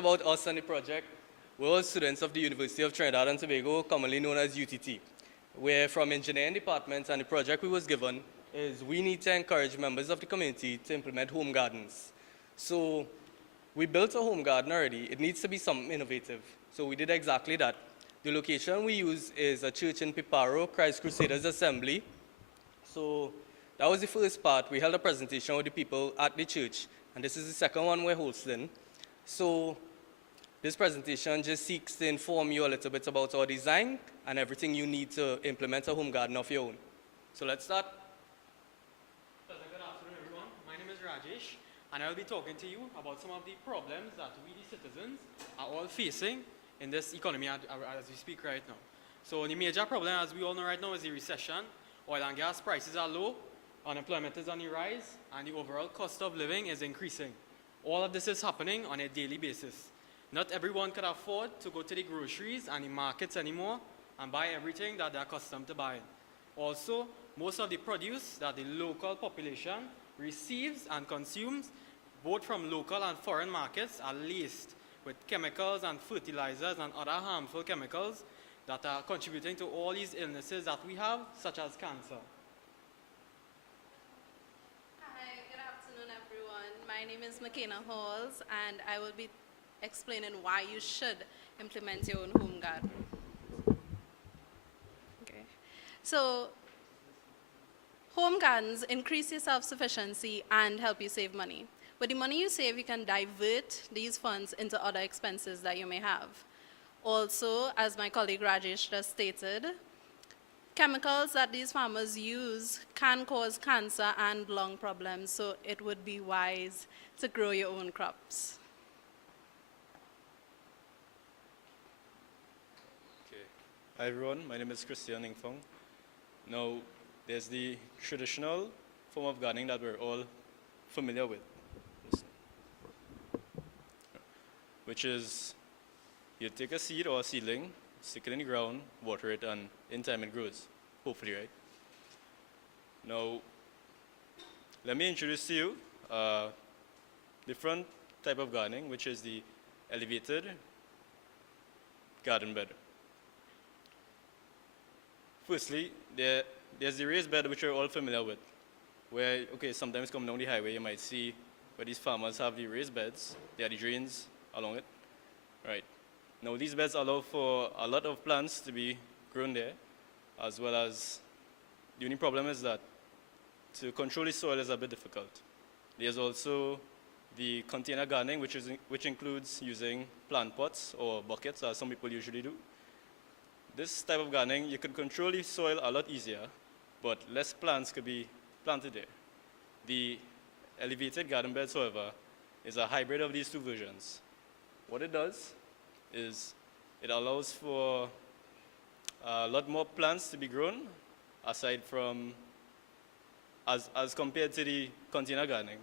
About us and the project. We're all students of the University of Trinidad and Tobago, commonly known as UTT. We're from engineering departments, and the project we was given is we need to encourage members of the community to implement home gardens. So we built a home garden already. It needs to be something innovative. So we did exactly that. The location we use is a church in Piparo, Christ Crusaders Assembly. So that was the first part. We held a presentation with the people at the church, and this is the second one we're hosting. So this presentation just seeks to inform you a little bit about our design and everything you need to implement a home garden of your own. So let's start. Good afternoon, everyone. My name is Rajesh, and I'll be talking to you about some of the problems that we, the citizens, are all facing in this economy as we speak right now. So the major problem, as we all know right now, is the recession. Oil and gas prices are low, unemployment is on the rise, and the overall cost of living is increasing. All of this is happening on a daily basis. Not everyone can afford to go to the groceries and the markets anymore and buy everything that they're accustomed to buying. Also, most of the produce that the local population receives and consumes, both from local and foreign markets, are laced with chemicals and fertilizers and other harmful chemicals that are contributing to all these illnesses that we have, such as cancer. Hi, good afternoon, everyone. My name is McKenna Halls, and I will be explaining why you should implement your own home garden. Okay. So, home gardens increase your self-sufficiency and help you save money. With the money you save, you can divert these funds into other expenses that you may have. Also, as my colleague Rajesh just stated, chemicals that these farmers use can cause cancer and lung problems, so it would be wise to grow your own crops. Hi everyone, my name is Christian Ingfong. Now, there's the traditional form of gardening that we're all familiar with, which is you take a seed or a seedling, stick it in the ground, water it, and in time it grows, hopefully, right? Now, let me introduce to you a different type of gardening, which is the elevated garden bed. Firstly, there's the raised bed, which you're all familiar with, where, okay, sometimes coming down the highway, you might see where these farmers have the raised beds. There are the drains along it, right? Now, these beds allow for a lot of plants to be grown there, as well as the only problem is that to control the soil is a bit difficult. There's also the container gardening, which includes using plant pots or buckets, as some people usually do. This type of gardening, you can control the soil a lot easier, but less plants could be planted there. The elevated garden beds, however, is a hybrid of these two versions. What it does is it allows for a lot more plants to be grown, aside from, as compared to the container gardening.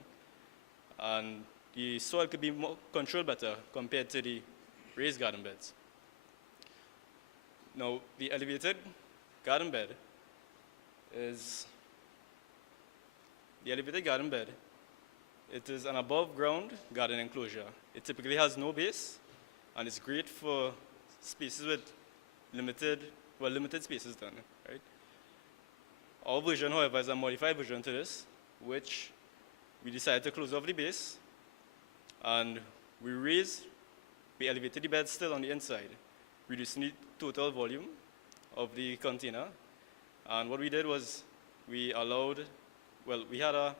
And the soil could be more controlled better compared to the raised garden beds. Now, the elevated garden bed is it is an above ground garden enclosure. It typically has no base, and it's great for spaces with limited spaces done, right? Our version, however, is a modified version to this, which we decided to close off the base, and we elevated the bed still on the inside, reducing the total volume of the container. And what we did was we had a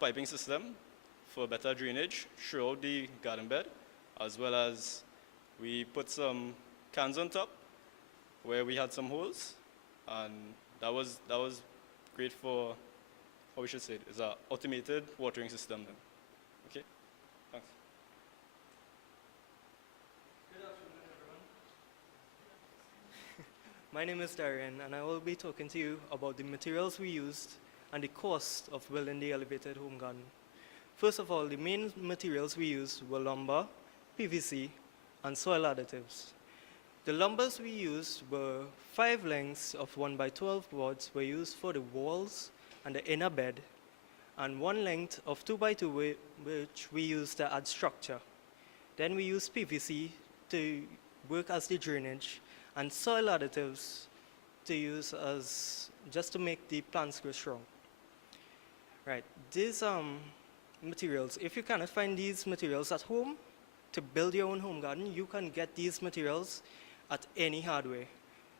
piping system for better drainage throughout the garden bed, as well as we put some cans on top where we had some holes, and that was great for, how we should say it, it's an automated watering system then. Okay, thanks. Good afternoon, everyone. My name is Darian, and I will be talking to you about the materials we used and the cost of building the elevated home garden. First of all, the main materials we used were lumber, PVC, and soil additives. The lumbers we used were 5 lengths of 1x12 boards were used for the walls and the inner bed, and 1 length of 2x2 which we used to add structure. Then we used PVC to work as the drainage, and soil additives to use as just to make the plants grow strong. Right, these materials, if you cannot find these materials at home to build your own home garden, you can get these materials at any hardware.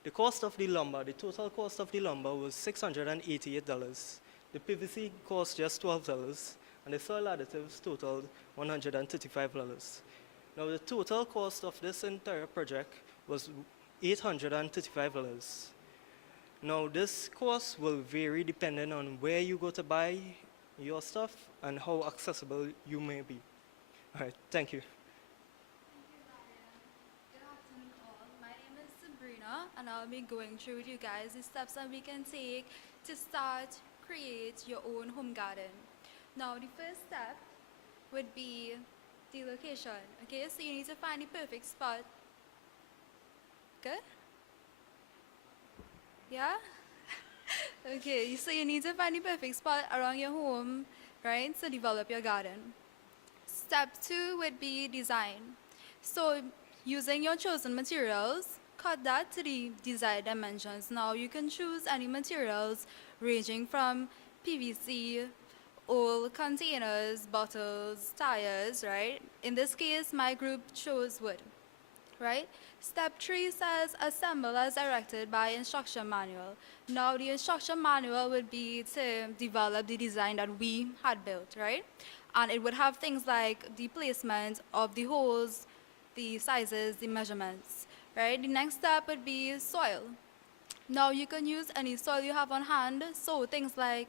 The cost of the lumber, the total cost of the lumber was $688. The PVC cost just $12, and the soil additives totaled $135. Now the total cost of this entire project was $835. Now this cost will vary depending on where you go to buy your stuff and how accessible you may be. All right, thank you. Good afternoon all. My name is Sabrina, and I'll be going through with you guys the steps that we can take to create your own home garden. Now the first step would be the location. Okay, so you need to find the perfect spot. Good? Yeah? Okay, so you need to find the perfect spot around your home, right, to develop your garden. Step 2 would be design. So using your chosen materials, cut that to the desired dimensions. Now you can choose any materials ranging from PVC, old containers, bottles, tires, right? In this case, my group chose wood, right? Step 3 says assemble as directed by instruction manual. Now the instruction manual would be to develop the design that we had built, right? And it would have things like the placement of the holes, the sizes, the measurements, right? The next step would be soil. Now you can use any soil you have on hand, so things like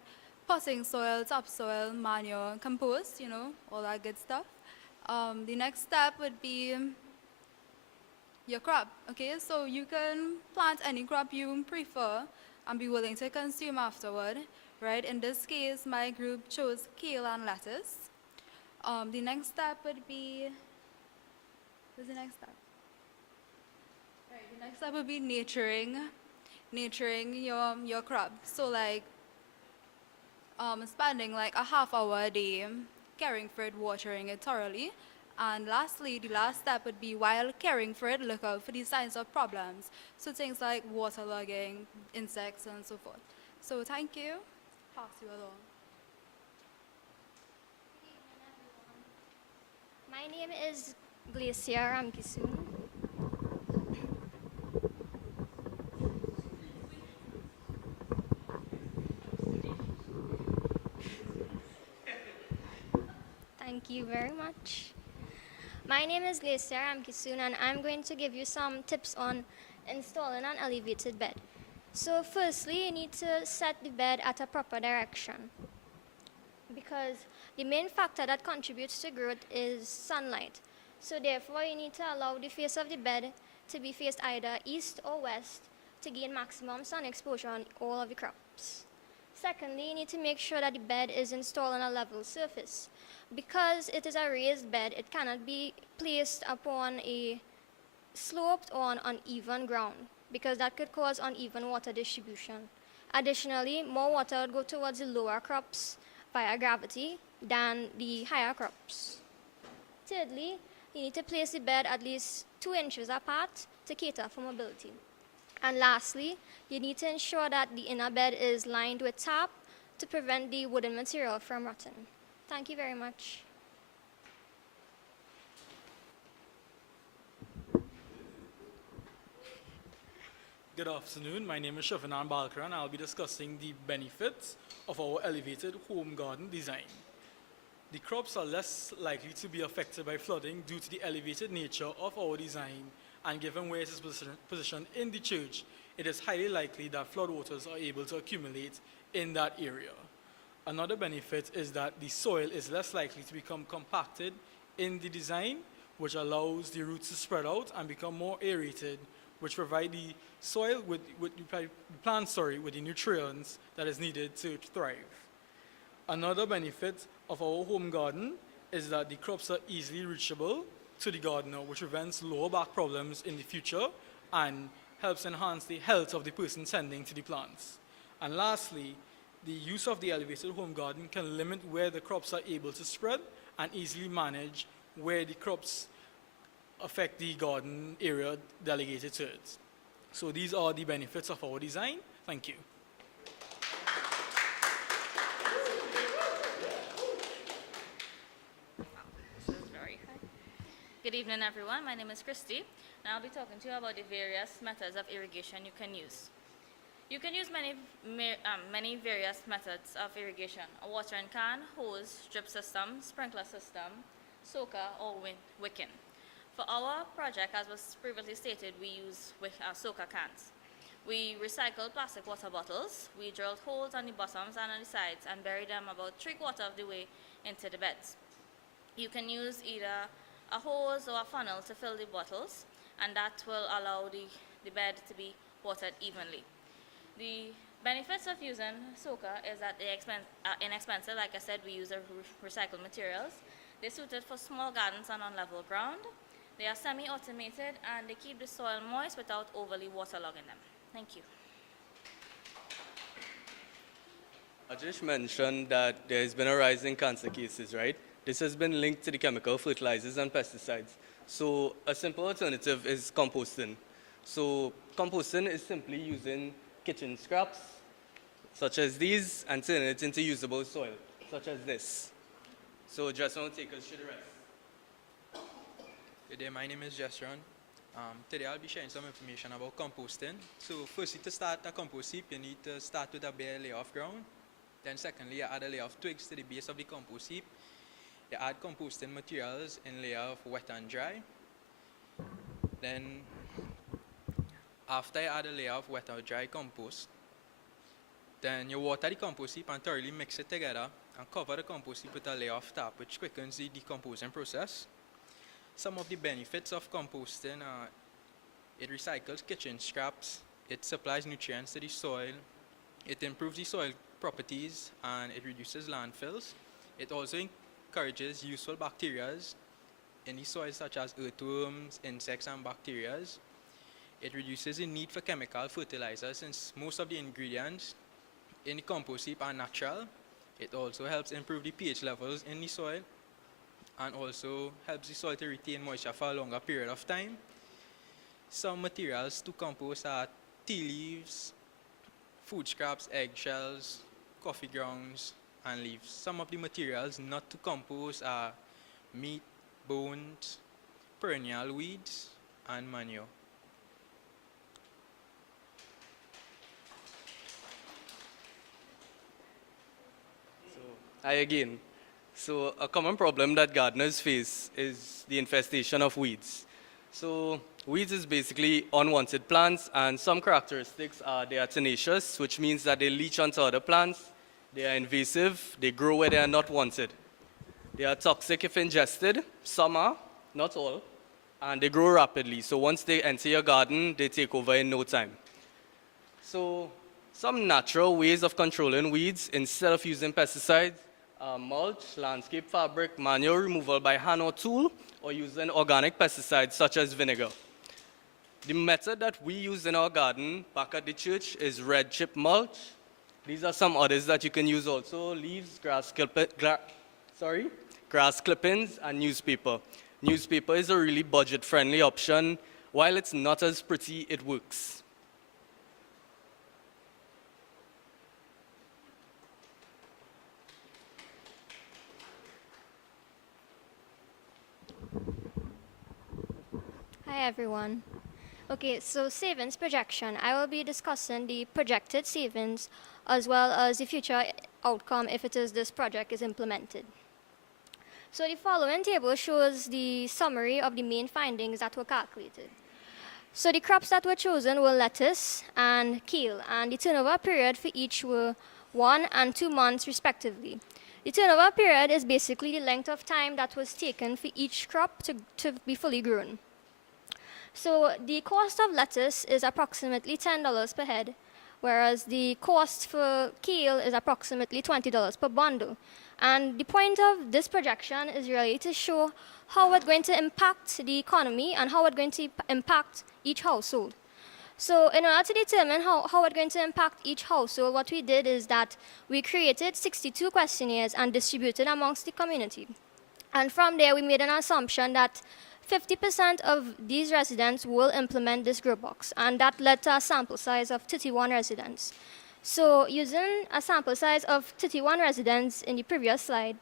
potting soil, topsoil, manure, compost, you know, all that good stuff. The next step would be your crop, okay? So you can plant any crop you prefer and be willing to consume afterward, right? In this case, my group chose kale and lettuce. The next step would be, what's the next step? Right, the next step would be nurturing your crop. So like, spending like a half hour a day caring for it, watering it thoroughly. And lastly, the last step would be while caring for it, look out for the signs of problems. So things like waterlogging, insects, and so forth. So thank you. Pass you along. My name is Glacier Ramkisoon. Thank you very much. My name is Glacier Ramkisoon, and I'm going to give you some tips on installing an elevated bed. So firstly, you need to set the bed at a proper direction, because the main factor that contributes to growth is sunlight. So therefore, you need to allow the face of the bed to be faced either east or west to gain maximum sun exposure on all of the crops. Secondly, you need to make sure that the bed is installed on a level surface. Because it is a raised bed, it cannot be placed upon a sloped or uneven ground, because that could cause uneven water distribution. Additionally, more water would go towards the lower crops via gravity than the higher crops. Thirdly, you need to place the bed at least 2 inches apart to cater for mobility. And lastly, you need to ensure that the inner bed is lined with tarp to prevent the wooden material from rotting. Thank you very much. Good afternoon. My name is Shafanan Balkaran. I'll be discussing the benefits of our elevated home garden design. The crops are less likely to be affected by flooding due to the elevated nature of our design, and given where it is positioned in the church, it is highly likely that floodwaters are able to accumulate in that area. Another benefit is that the soil is less likely to become compacted in the design, which allows the roots to spread out and become more aerated, which provide the soil with the plant, with the nutrients that is needed to thrive. Another benefit of our home garden is that the crops are easily reachable to the gardener, which prevents lower back problems in the future and helps enhance the health of the person tending to the plants. And lastly, the use of the elevated home garden can limit where the crops are able to spread and easily manage where the crops affect the garden area delegated to it. So these are the benefits of our design. Thank you. This is very high. Good evening, everyone. My name is Christy, and I'll be talking to you about the various methods of irrigation you can use. You can use many various methods of irrigation: a watering can, hose, drip system, sprinkler system, soaker, or wicking. For our project, as was previously stated, we use soaker cans. We recycled plastic water bottles. We drilled holes on the bottoms and on the sides and buried them about 3/4 of the way into the beds. You can use either a hose or a funnel to fill the bottles, and that will allow the bed to be watered evenly. The benefits of using soaker is that they're inexpensive. Like I said, we use recycled materials. They're suited for small gardens and on level ground. They are semi-automated, and they keep the soil moist without overly waterlogging them. Thank you. I just mentioned that there's been a rise in cancer cases, right? This has been linked to the chemical fertilizers and pesticides. So a simple alternative is composting. So composting is simply using kitchen scraps, such as these, and turning it into usable soil, such as this. So just want to take us to the rest. Good day, my name is Jesron. Today I'll be sharing some information about composting. So firstly, to start a compost heap, you need to start with a bare layer of ground. Then secondly, you add a layer of twigs to the base of the compost heap. You add composting materials in layer of wet and dry. Then after you add a layer of wet or dry compost, then you water the compost heap and thoroughly mix it together and cover the compost heap with a layer of tarp, which quickens the decomposing process. Some of the benefits of composting are it recycles kitchen scraps, it supplies nutrients to the soil, it improves the soil properties, and it reduces landfills. It also encourages useful bacteria in the soil, such as earthworms, insects, and bacteria. It reduces the need for chemical fertilizers since most of the ingredients in the compost heap are natural. It also helps improve the pH levels in the soil, and also helps the soil to retain moisture for a longer period of time. Some materials to compost are tea leaves, food scraps, eggshells, coffee grounds, and leaves. Some of the materials not to compost are meat, bones, perennial weeds, and manure. Hi again. So a common problem that gardeners face is the infestation of weeds. So weeds is basically unwanted plants, and some characteristics are they are tenacious, which means that they leach onto other plants. They are invasive. They grow where they are not wanted. They are toxic if ingested. Some are, not all. And they grow rapidly. So once they enter your garden, they take over in no time. So some natural ways of controlling weeds instead of using pesticides: mulch, landscape fabric, manure removal by hand or tool, or using organic pesticides such as vinegar. The method that we use in our garden back at the church is red chip mulch. These are some others that you can use also: leaves, grass clippings, and newspaper. Newspaper is a really budget-friendly option. While it's not as pretty, it works. Hi everyone. Okay, so savings projection. I will be discussing the projected savings as well as the future outcome if this project is implemented. So the following table shows the summary of the main findings that were calculated. So the crops that were chosen were lettuce and kale, and the turnover period for each were 1 and 2 months respectively. The turnover period is basically the length of time that was taken for each crop to be fully grown. So the cost of lettuce is approximately $10 per head, whereas the cost for kale is approximately $20 per bundle. And the point of this projection is really to show how it's going to impact the economy and how it's going to impact each household. So in order to determine how it's going to impact each household, what we did is that we created 62 questionnaires and distributed amongst the community. And from there, we made an assumption that 50% of these residents will implement this grow box, and that led to a sample size of 31 residents. So using a sample size of 31 residents in the previous slide,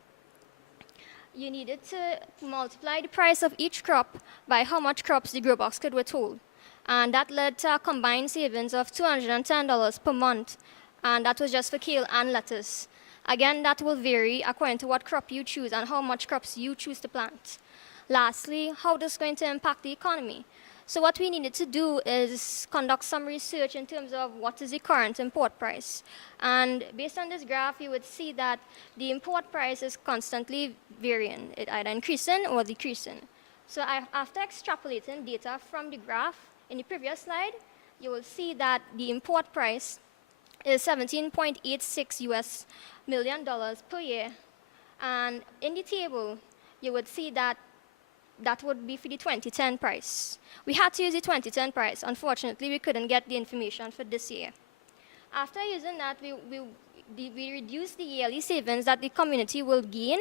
you needed to multiply the price of each crop by how much crops the grow box could withhold. And that led to a combined savings of $210 per month, and that was just for kale and lettuce. Again, that will vary according to what crop you choose and how much crops you choose to plant. Lastly, how this is going to impact the economy. So what we needed to do is conduct some research in terms of what is the current import price. And based on this graph, you would see that the import price is constantly varying, it either increasing or decreasing. So after extrapolating data from the graph in the previous slide, you will see that the import price is $17.86 million per year. And in the table, you would see that that would be for the 2010 price. We had to use the 2010 price. Unfortunately, we couldn't get the information for this year. After using that, we reduced the yearly savings that the community will gain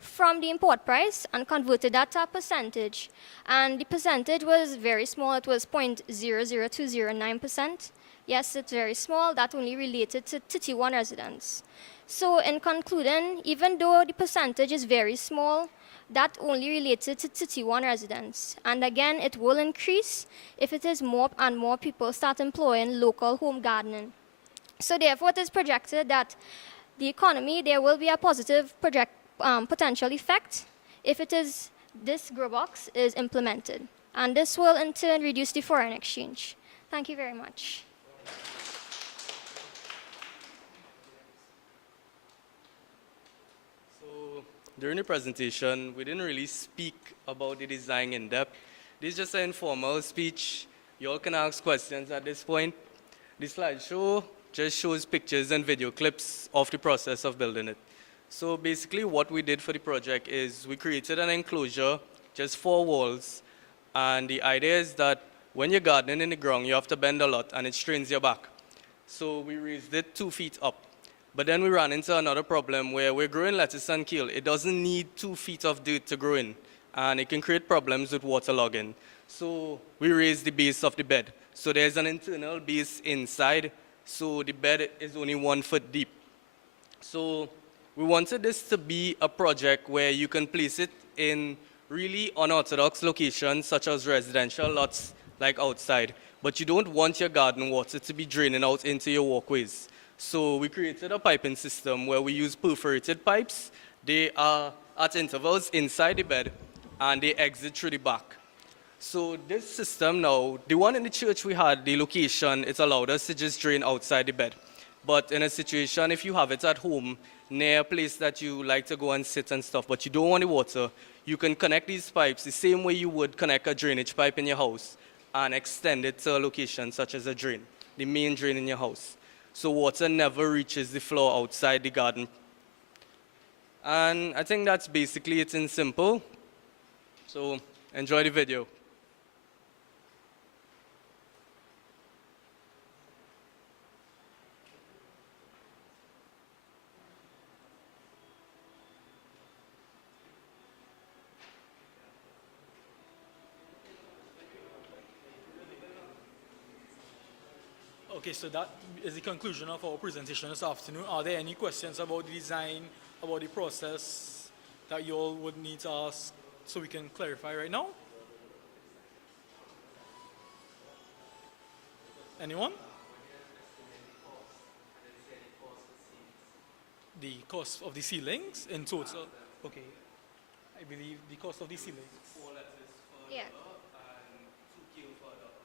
from the import price and converted that to a percentage. And the percentage was very small. It was 0.00209%. Yes, it's very small. That only related to 31 residents. So in concluding, even though the percentage is very small, that only related to 31 residents. And again, it will increase if it is more and more people start employing local home gardening. So therefore, it is projected that the economy, there will be a positive potential effect if this grow box is implemented. And this will in turn reduce the foreign exchange. Thank you very much. During the presentation, we didn't really speak about the design in depth. This is just an informal speech. You all can ask questions at this point. The slideshow just shows pictures and video clips of the process of building it. So basically what we did for the project is we created an enclosure, just 4 walls. And the idea is that when you're gardening in the ground, you have to bend a lot and it strains your back. So we raised it 2 feet up. But then we ran into another problem where we're growing lettuce and kale. It doesn't need 2 feet of dirt to grow in, and it can create problems with waterlogging. So we raised the base of the bed. So there's an internal base inside, so the bed is only 1 foot deep. So we wanted this to be a project where you can place it in really unorthodox locations, such as residential lots like outside. But you don't want your garden water to be draining out into your walkways. So we created a piping system where we use perforated pipes. They are at intervals inside the bed, and they exit through the back. So this system now, the one in the church we had, the location, it allowed us to just drain outside the bed. But in a situation, if you have it at home, near a place that you like to go and sit and stuff, but you don't want the water, you can connect these pipes the same way you would connect a drainage pipe in your house and extend it to a location such as a drain, the main drain in your house. So water never reaches the floor outside the garden. And I think that's basically it in simple. So enjoy the video. Okay, so that is the conclusion of our presentation this afternoon. Are there any questions about the design, about the process that you all would need to ask so we can clarify right now? Anyone? The cost of the ceilings in total. Okay. I believe the cost of the ceilings. Yeah.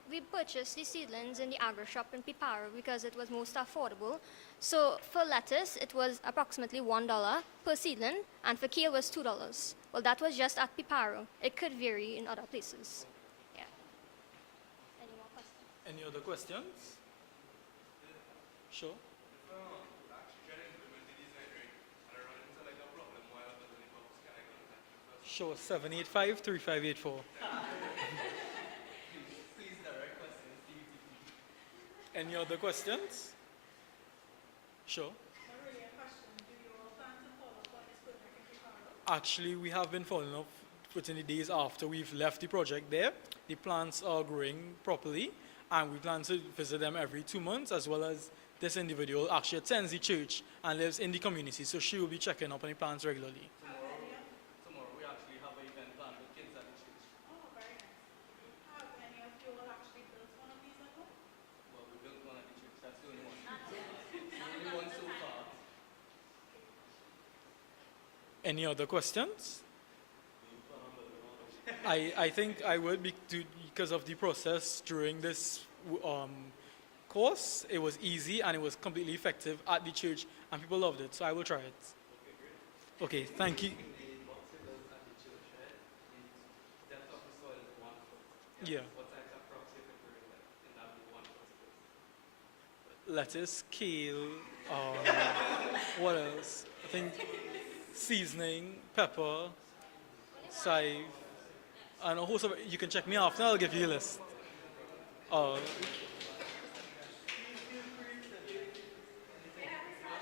We purchased the seedlings in the agri shop in Piparo because it was most affordable. So for lettuce, it was approximately $1 per seedling, and for kale was $2. Well, that was just at Piparo. It could vary in other places. Yeah. Any more questions? Any other questions? Sure. Sure, 785-3584. Any other questions? Sure. Actually, we have been following up within the days after we've left the project there. The plants are growing properly, and we plan to visit them every 2 months, as well as this individual actually attends the church and lives in the community, so she will be checking up on the plants regularly. Tomorrow we actually have an event planned with kids at the church. Oh, very nice. Have any of you all actually built one of these at home? Well, we built one at the church. That's the only one. The only one so far. Any other questions? I think I would because of the process during this course. It was easy and it was completely effective at the church, and people loved it, so I will try it. Okay, thank you. Yeah. Lettuce, kale, what else? I think seasoning, pepper, chive, and a host of, you can check me after, I'll give you a list.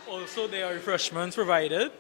Also, there are refreshments provided.